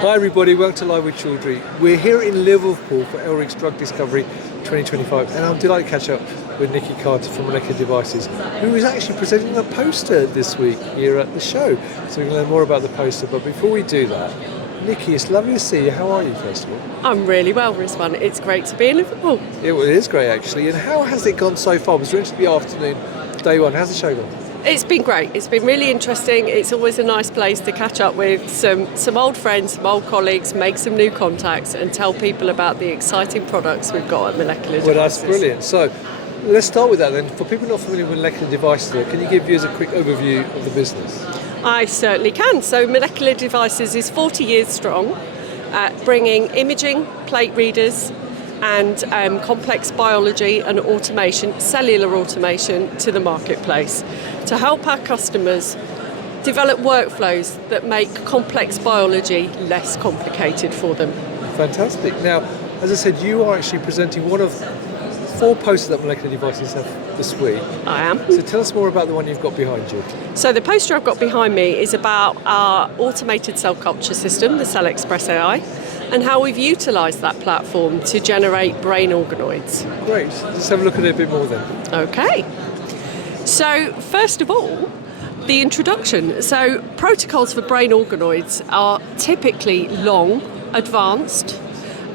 Hi everybody, welcome to Live with 𝐂𝐞𝐥𝐥𝐸. We're here in Liverpool for 𝐿RIC's Drug Discovery 2025 and I'm delighted to catch up with Nikki from Molecular Devices, who is actually presenting a poster this week here at the show. So we can learn more about the poster, but before we do that, Nikki, it's lovely to see you. How are you, first of all? I'm really well, Rizwan. It's great to be in Liverpool. It is great, actually. And how has it gone so far? We're into the afternoon, day one. How's the show gone? It's been great. It's been really interesting. It's always a nice place to catch up with some old friends, some old colleagues, make some new contacts and tell people about the exciting products we've got at Molecular Devices. Well, that's brilliant. So let's start with that then. For people not familiar with Molecular Devices, can you give us a quick overview of the business? I certainly can. So Molecular Devices is 40 years strong, bringing imaging, plate readers, and complex biology and automation, cellular automation, to the marketplace to help our customers develop workflows that make complex biology less complicated for them. Fantastic. Now, as I said, you are actually presenting one of 4 posters that Molecular Devices have this week. I am. So tell us more about the one you've got behind you. So the poster I've got behind me is about our automated cell culture system, the CellExpress AI, and how we've utilised that platform to generate brain organoids. Great. Let's have a look at it a bit more then. Okay. So first of all, the introduction. So protocols for brain organoids are typically long, advanced,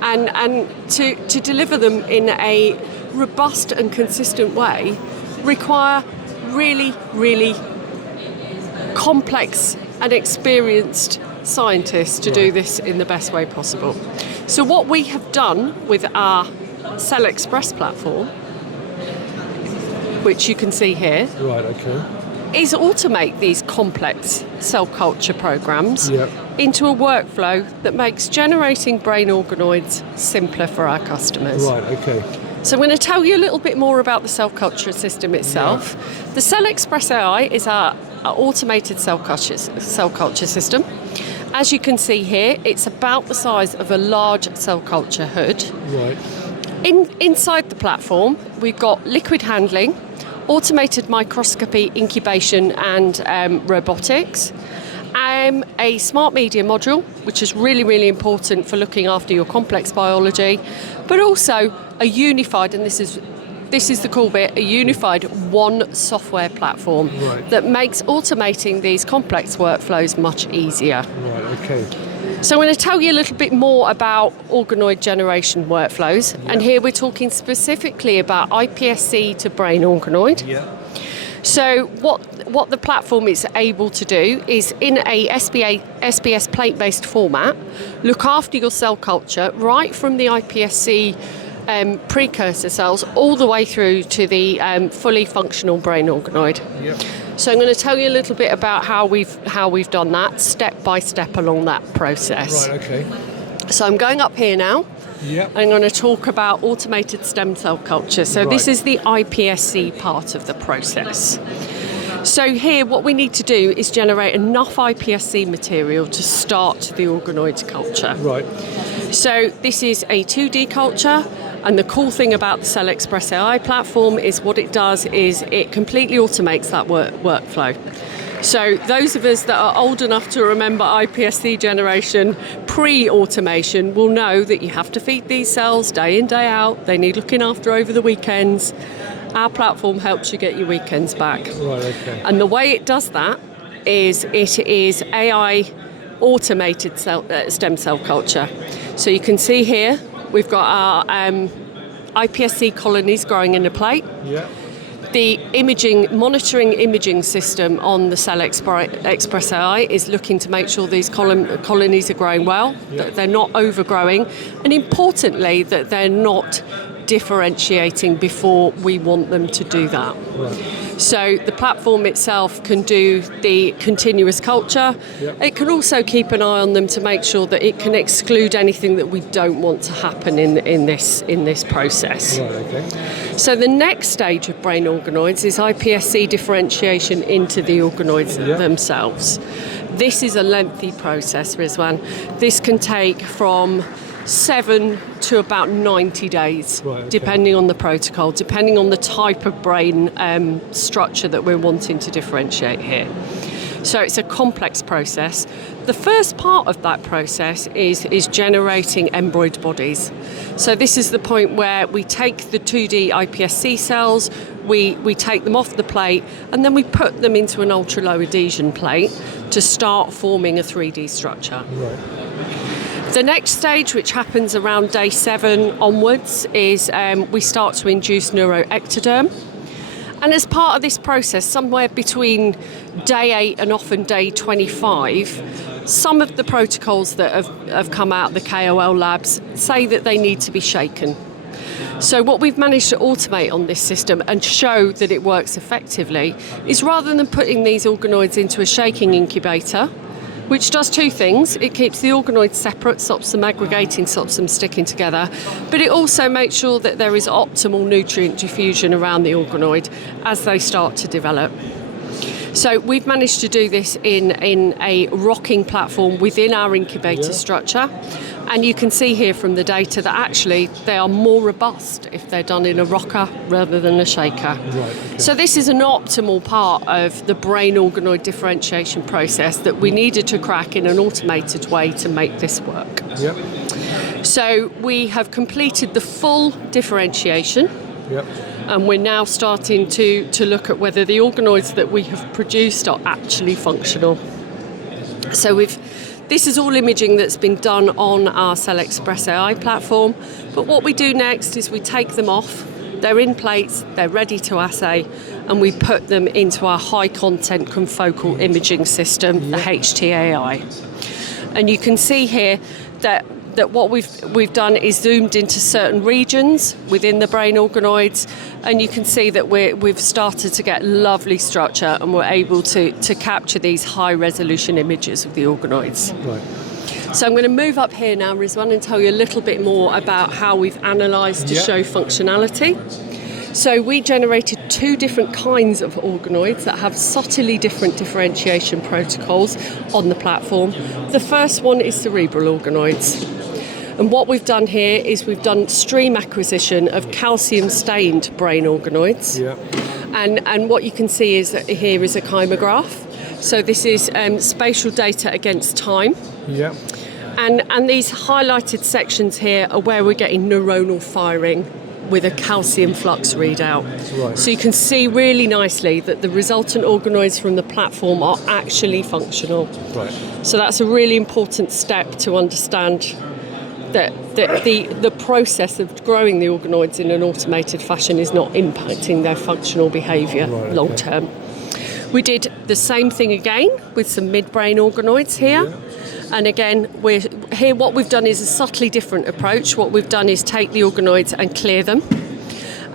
and to deliver them in a robust and consistent way require really, really complex and experienced scientists to do this in the best way possible. So what we have done with our CellExpress platform, which you can see here, is automate these complex cell culture programs into a workflow that makes generating brain organoids simpler for our customers. So I'm going to tell you a little bit more about the cell culture system itself. The CellExpress AI is our automated cell culture system. As you can see here, it's about the size of a large cell culture hood. Inside the platform, we've got liquid handling, automated microscopy, incubation and robotics, a smart media module, which is really, really important for looking after your complex biology, but also a unified, and this is the cool bit, a unified one software platform that makes automating these complex workflows much easier. So I'm going to tell you a little bit more about organoid generation workflows, and here we're talking specifically about iPSC to brain organoid. So what the platform is able to do is, in a SBS plate-based format, look after your cell culture right from the iPSC precursor cells all the way through to the fully functional brain organoid. So I'm going to tell you a little bit about how we've done that step by step along that process. So I'm going up here now. I'm going to talk about automated stem cell culture. So this is the iPSC part of the process. So here what we need to do is generate enough iPSC material to start the organoid culture. So this is a 2D culture. And the cool thing about the CellExpress AI platform is what it does is it completely automates that workflow. So those of us that are old enough to remember iPSC generation pre-automation will know that you have to feed these cells day in, day out. They need looking after over the weekends. Our platform helps you get your weekends back. And the way it does that is it is AI automated stem cell culture. So you can see here, we've got our iPSC colonies growing in a plate. The monitoring imaging system on the CellExpress AI is looking to make sure these colonies are growing well, that they're not overgrowing, and importantly, that they're not differentiating before we want them to do that. So the platform itself can do the continuous culture. It can also keep an eye on them to make sure that it can exclude anything that we don't want to happen in this process. So the next stage of brain organoids is iPSC differentiation into the organoids themselves. This is a lengthy process, Rizwan. This can take from 7 to about 90 days, depending on the protocol, depending on the type of brain structure that we're wanting to differentiate here. So it's a complex process. The first part of that process is generating embroid bodies. So this is the point where we take the 2D iPSC cells, we take them off the plate, and then we put them into an ultra-low adhesion plate to start forming a 3D structure. Right. The next stage, which happens around day 7 onwards, is we start to induce neuroectoderm. And as part of this process, somewhere between day 8 and often day 25, some of the protocols that have come out of the KOL labs say that they need to be shaken. So what we've managed to automate on this system and show that it works effectively is, rather than putting these organoids into a shaking incubator, which does 2 things. It keeps the organoids separate, stops them aggregating, stops them sticking together, but it also makes sure that there is optimal nutrient diffusion around the organoid as they start to develop. So we've managed to do this in a rocking platform within our incubator structure. And you can see here from the data that actually they are more robust if they're done in a rocker rather than a shaker. Right, okay. So this is an optimal part of the brain organoid differentiation process that we needed to crack in an automated way to make this work. Yep. So we have completed the full differentiation. Yep. And we're now starting to look at whether the organoids that we have produced are actually functional. So this is all imaging that's been done on our 𝐶ELL-Express AI platform. But what we do next is we take them off, they're in plates, they're ready to assay, and we put them into our high content confocal imaging system, the HT-AI. And you can see here that what we've done is zoomed into certain regions within the brain organoids, and you can see that we've started to get lovely structure, and we're able to capture these high resolution images of the organoids. Right. So I'm going to move up here now, Rizwan, and tell you a little bit more about how we've analysed to show functionality. So we generated 2 different kinds of organoids that have subtly different differentiation protocols on the platform. The first one is cerebral organoids. And what we've done here is we've done stream acquisition of calcium-stained brain organoids. Yeah. And what you can see is that here is a chymograph. So this is spatial data against time. Yeah. And these highlighted sections here are where we're getting neuronal firing with a calcium flux readout. Right. So you can see really nicely that the resultant organoids from the platform are actually functional. Right. So that's a really important step to understand that the process of growing the organoids in an automated fashion is not impacting their functional behaviour long term. We did the same thing again with some midbrain organoids here. Yeah. And again, what we've done is a subtly different approach. What we've done is take the organoids and clear them.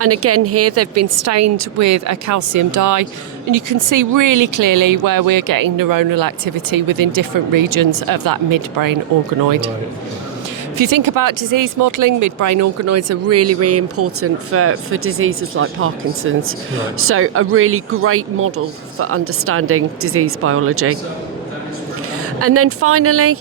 And again here, they've been stained with a calcium dye. And you can see really clearly where we're getting neuronal activity within different regions of that midbrain organoid. Right. If you think about disease modelling, midbrain organoids are really, really important for diseases like Parkinson's. Right. So a really great model for understanding disease biology. And then finally,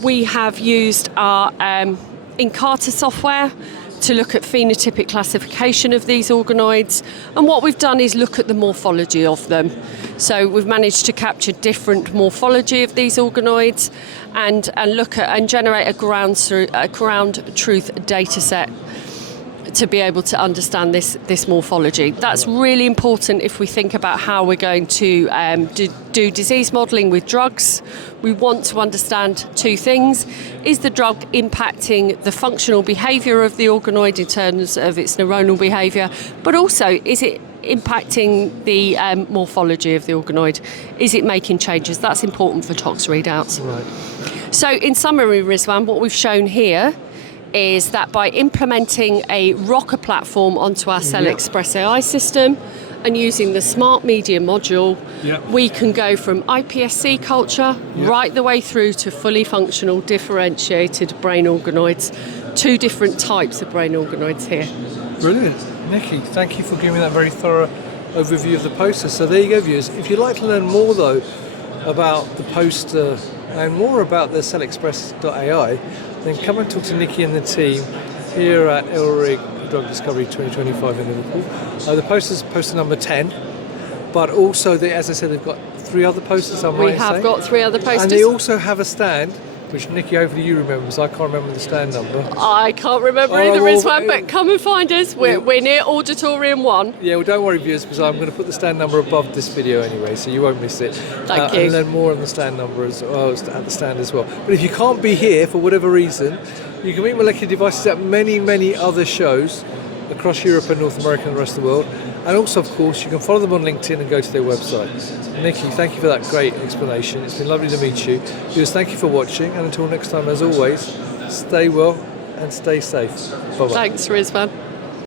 we have used our 𝐂𝐞𝐥𝐿 software to look at phenotypic classification of these organoids. And what we've done is look at the morphology of them. So we've managed to capture different morphology of these organoids and look at and generate a ground truth data set to be able to understand this morphology. That's really important if we think about how we're going to do disease modelling with drugs. We want to understand 2 things. Is the drug impacting the functional behaviour of the organoid in terms of its neuronal behaviour? But also, is it impacting the morphology of the organoid? Is it making changes? That's important for tox readouts. Right. So in summary, Rizwan, what we've shown here is that by implementing a rocker platform onto our 𝐶ELL-Express AI system and using the smart media module, we can go from iPSC culture right the way through to fully functional differentiated brain organoids. 2 different types of brain organoids here. Brilliant. Nikki, thank you for giving that very thorough overview of the poster. So there you go, viewers. If you'd like to learn more, though, about the poster and more about the 𝐶ELL-Express.ai, then come and talk to Nikki and the team here at 𝐿RIG Drug Discovery 2025 in Liverpool. The poster's poster number 10, but also, as I said, they've got 3 other posters, I'm right We in have saying? got 3 other posters. And they also have a stand, which Nikki, hopefully you remember, I can't remember the stand number. I can't remember Oh, either, well, Rizwan, but come and find us. We're near Auditorium 1. Yeah, well, don't worry, viewers, because I'm going to put the stand number above this video anyway, so you won't miss it. Thank you. And learn more on the stand number as well, at the stand as well. But if you can't be here for whatever reason, you can meet Molecular Devices at many, many other shows across Europe and North America and the rest of the world. And also, of course, you can follow them on LinkedIn and go to their website. Nikki, thank you for that great explanation. It's been lovely to meet you. Viewers, thank you for watching. And until next time, as always, stay well and stay safe. Bye-bye. Thanks, Rizwan.